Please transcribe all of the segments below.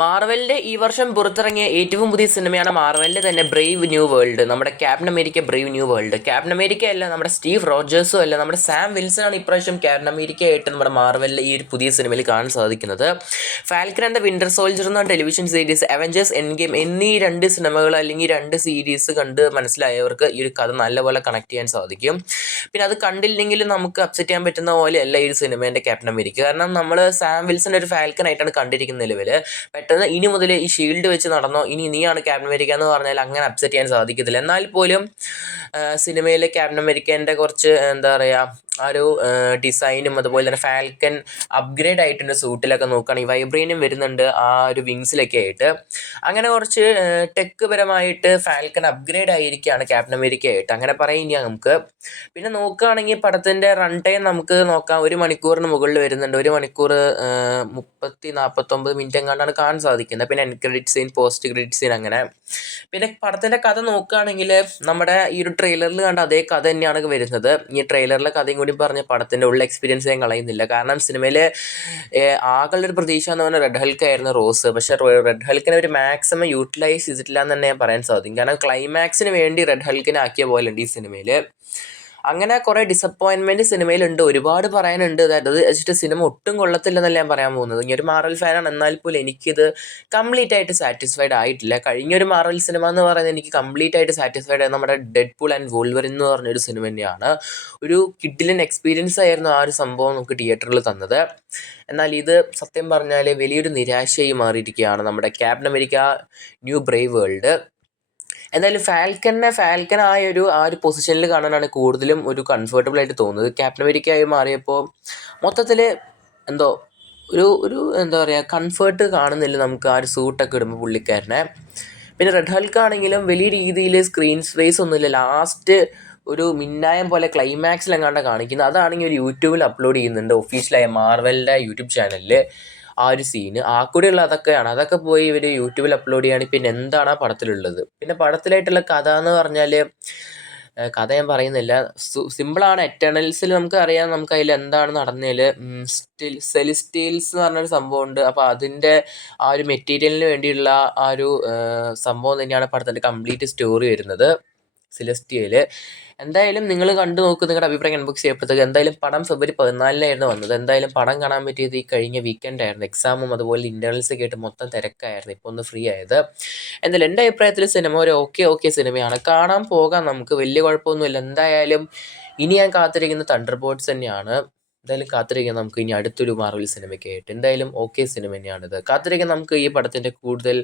മാർവലിൻ്റെ ഈ വർഷം പുറത്തിറങ്ങിയ ഏറ്റവും പുതിയ സിനിമയാണ് മാർവലിൻ്റെ തന്നെ ബ്രേവ് ന്യൂ വേൾഡ്. നമ്മുടെ captain America Brave new world. Captain America അല്ല, നമ്മുടെ സ്റ്റീവ് റോജേഴ്സും അല്ല, നമ്മുടെ സാം വിൽസണാണ് ഇപ്രാവശ്യം ക്യാപ്റ്റൻ അമേരിക്ക ആയിട്ട് നമ്മുടെ മാർവലിലെ ഈ ഒരു പുതിയ സിനിമയിൽ കാണാൻ സാധിക്കുന്നത്. Falcon and the Winter Soldier എന്ന television series, Avengers Endgame എന്നീ രണ്ട് സിനിമകൾ അല്ലെങ്കിൽ രണ്ട് സീരീസ് കണ്ട് മനസ്സിലായവർക്ക് ഈ ഒരു കഥ നല്ലപോലെ കണക്ട് ചെയ്യാൻ സാധിക്കും. പിന്നെ അത് കണ്ടില്ലെങ്കിലും നമുക്ക് അപ്സെറ്റ് ചെയ്യാൻ പറ്റുന്ന പോലെയല്ല ഈ ഒരു സിനിമേൻ്റെ ക്യാപ്റ്റൻ അമേരിക്ക. കാരണം നമ്മൾ സാം വിൽസൺ ഒരു ഫാൽക്കൺ ആയിട്ടാണ് കണ്ടിരിക്കുന്ന നിലവിൽ. പെട്ടെന്ന് ഇനി മുതൽ ഈ ഷീൽഡ് വെച്ച് നടന്നോ, ഇനി നീയാണ് ക്യാപ്റ്റൻ അമേരിക്ക എന്ന് പറഞ്ഞാൽ അങ്ങനെ അപ്സെറ്റ് ചെയ്യാൻ സാധിക്കത്തില്ല. എന്നാൽ പോലും സിനിമയിലെ ക്യാപ്റ്റൻ അമേരിക്കേൻ്റെ കുറച്ച് എന്താ പറയുക, ആ ഒരു ഡിസൈനും അതുപോലെ തന്നെ ഫാൽക്കൺ അപ്ഗ്രേഡ് ആയിട്ടുണ്ട് സൂട്ടിലൊക്കെ നോക്കുകയാണെങ്കിൽ. വൈബ്രേനിയം വരുന്നുണ്ട് ആ ഒരു വിങ്സിലൊക്കെ ആയിട്ട്. അങ്ങനെ കുറച്ച് ടെക്ക് പരമായിട്ട് ഫാൽക്കൺ അപ്ഗ്രേഡ് ആയിരിക്കുകയാണ് ക്യാപ്റ്റൻ അമേരിക്ക ആയിട്ട്, അങ്ങനെ പറയുക നമുക്ക്. പിന്നെ നോക്കുകയാണെങ്കിൽ പടത്തിൻ്റെ റൺ ടൈം നമുക്ക് നോക്കാം. 1 മണിക്കൂറിന് മുകളിൽ വരുന്നുണ്ട്. 1 മണിക്കൂർ 40-49 മിനിറ്റ് എങ്ങാണ്ടാണ് കാണാൻ സാധിക്കുന്നത്. പിന്നെ end credit scene, post credit scene അങ്ങനെ. പിന്നെ പടത്തിൻ്റെ കഥ നോക്കുകയാണെങ്കിൽ നമ്മുടെ ഈ ഒരു ട്രെയിലറിൽ കണ്ട അതേ കഥ തന്നെയാണ് വരുന്നത്. ഈ ട്രെയിലറിലെ കഥയും കൂടി പറഞ്ഞ് പടത്തിൻ്റെ ഉള്ള എക്സ്പീരിയൻസ് ഞാൻ കളയുന്നില്ല. കാരണം സിനിമയിൽ ആകെയുള്ളൊരു പ്രതീക്ഷ എന്ന് പറഞ്ഞാൽ റെഡ് ഹൾക്ക് ആയിരുന്നു റോസ്. പക്ഷേ റെഡ് ഹൾക്കിനെ ഒരു മാക്സിമം യൂട്ടിലൈസ് ചെയ്തിട്ടില്ല എന്ന് തന്നെ ഞാൻ പറയാൻ സാധിക്കും. കാരണം ക്ലൈമാക്സിന് വേണ്ടി റെഡ് ഹൾക്കിനെ ആക്കിയ പോലെ ഉണ്ട് ഈ സിനിമയിൽ. അങ്ങനെ കുറേ ഡിസപ്പോയിൻമെൻറ്റ് സിനിമയിലുണ്ട്. ഒരുപാട് പറയാനുണ്ട്. അത് വെച്ചിട്ട് സിനിമ ഒട്ടും കൊള്ളത്തില്ലെന്നല്ല ഞാൻ പറയാൻ പോകുന്നത്. ഇനി ഒരു മാർവൽ ഫാനാണ്, എന്നാൽ പോലും എനിക്കിത് കംപ്ലീറ്റ് ആയിട്ട് സാറ്റിസ്ഫൈഡ് ആയിട്ടില്ല. കഴിഞ്ഞൊരു മാർവൽ സിനിമ എന്ന് പറയുന്നത് എനിക്ക് കംപ്ലീറ്റ് ആയിട്ട് സാറ്റിസ്ഫൈഡ് ആയത് നമ്മുടെ ഡെഡ്പൂൾ ആൻഡ് വോൾവറിൻ എന്ന് പറഞ്ഞൊരു സിനിമ തന്നെയാണ്. ഒരു കിഡിലൻ എക്സ്പീരിയൻസ് ആയിരുന്നു ആ ഒരു സംഭവം നമുക്ക് തിയേറ്ററിൽ തന്നത്. എന്നാൽ ഇത് സത്യം പറഞ്ഞാൽ വലിയൊരു നിരാശയായി മാറിയിരിക്കുകയാണ് നമ്മുടെ captain America new Brave world. എന്തായാലും ഫാൽക്കൺ ആ ഒരു പൊസിഷനിൽ കാണാനാണ് കൂടുതലും ഒരു കംഫർട്ടബിൾ ആയിട്ട് തോന്നുന്നത്. ക്യാപ്റ്റൻ അമേരിക്ക ആയി മാറിയപ്പോൾ മൊത്തത്തിൽ എന്തോ ഒരു എന്താ പറയുക, കംഫർട്ട് കാണുന്നില്ല നമുക്ക് ആ ഒരു സൂട്ടൊക്കെ ഇടുമ്പോൾ പുള്ളിക്കാരനെ. പിന്നെ റെഡ് ഹൾക്കാണെങ്കിലും വലിയ രീതിയിൽ സ്ക്രീൻ സ്പേസ് ഒന്നുമില്ല. ലാസ്റ്റ് ഒരു മിന്നായം പോലെ ക്ലൈമാക്സിലെങ്ങാണ്ട് കാണിക്കുന്നത്. അതാണെങ്കിൽ ഒരു യൂട്യൂബിൽ അപ്ലോഡ് ചെയ്യുന്നുണ്ട്, ഒഫീഷ്യലായ മാർവലിൻ്റെ യൂട്യൂബ് ചാനലിൽ. ആ ഒരു സീന് കൂടെയുള്ള അതൊക്കെ പോയി ഇവർ യൂട്യൂബിൽ അപ്ലോഡ് ചെയ്യുകയാണ്. പിന്നെ എന്താണ് ആ പടത്തിലുള്ളത്? പിന്നെ പടത്തിലായിട്ടുള്ള കഥ എന്ന് പറഞ്ഞാൽ, കഥ ഞാൻ പറയുന്നില്ല, സിമ്പിളാണ്. എറ്റേണൽസിൽ നമുക്ക് അറിയാം, നമുക്ക് അതിൽ എന്താണ് നടന്നതിൽ. സെലിസ്റ്റീൽസ് എന്ന് പറഞ്ഞൊരു സംഭവമുണ്ട്. അപ്പോൾ അതിൻ്റെ ആ ഒരു മെറ്റീരിയലിന് വേണ്ടിയുള്ള ആ ഒരു സംഭവം തന്നെയാണ് പടത്തിൻ്റെ കംപ്ലീറ്റ് സ്റ്റോറി വരുന്നത്, സെലസ്റ്റിയൽ. എന്തായാലും നിങ്ങൾ കണ്ടു നോക്കുക, നിങ്ങളുടെ അഭിപ്രായം ഇൻബോക്സ് ചെയ്യപ്പെടുത്തുക. എന്തായാലും പടം ഫെബ്രുവരി 14 വന്നത്. എന്തായാലും പടം കാണാൻ പറ്റിയത് ഈ കഴിഞ്ഞ വീക്കെൻഡ് ആയിരുന്നു. എക്സാമും അതുപോലെ ഇൻ്റർണൽസൊക്കെ ആയിട്ട് മൊത്തം തിരക്കായിരുന്നു. ഇപ്പോൾ ഒന്ന് ഫ്രീ ആയത്. എന്തായാലും എൻ്റെ അഭിപ്രായത്തിൽ സിനിമ ഒരു ഓക്കെ സിനിമയാണ്, കാണാൻ പോകാം നമുക്ക്, വലിയ കുഴപ്പമൊന്നുമില്ല. എന്തായാലും ഇനി ഞാൻ കാത്തിരിക്കുന്ന തണ്ടർ ബോൾട്സ് തന്നെയാണ്. എന്തായാലും കാത്തിരിക്കാം നമുക്ക് ഇനി അടുത്തൊരു മാർവൽ സിനിമയ്ക്ക് ആയിട്ട്. എന്തായാലും സിനിമ തന്നെയാണിത്. കാത്തിരിക്കാം നമുക്ക് ഈ പടത്തിൻ്റെ കൂടുതൽ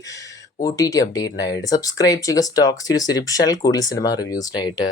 OTT അപ്ഡേറ്റിനായിട്ട്. സബ്സ്ക്രൈബ് ചെയ്യുക സ്റ്റോക്സ് ഒരു ചാനൽ കൂടുതൽ സിനിമ റിവ്യൂസിനായിട്ട്.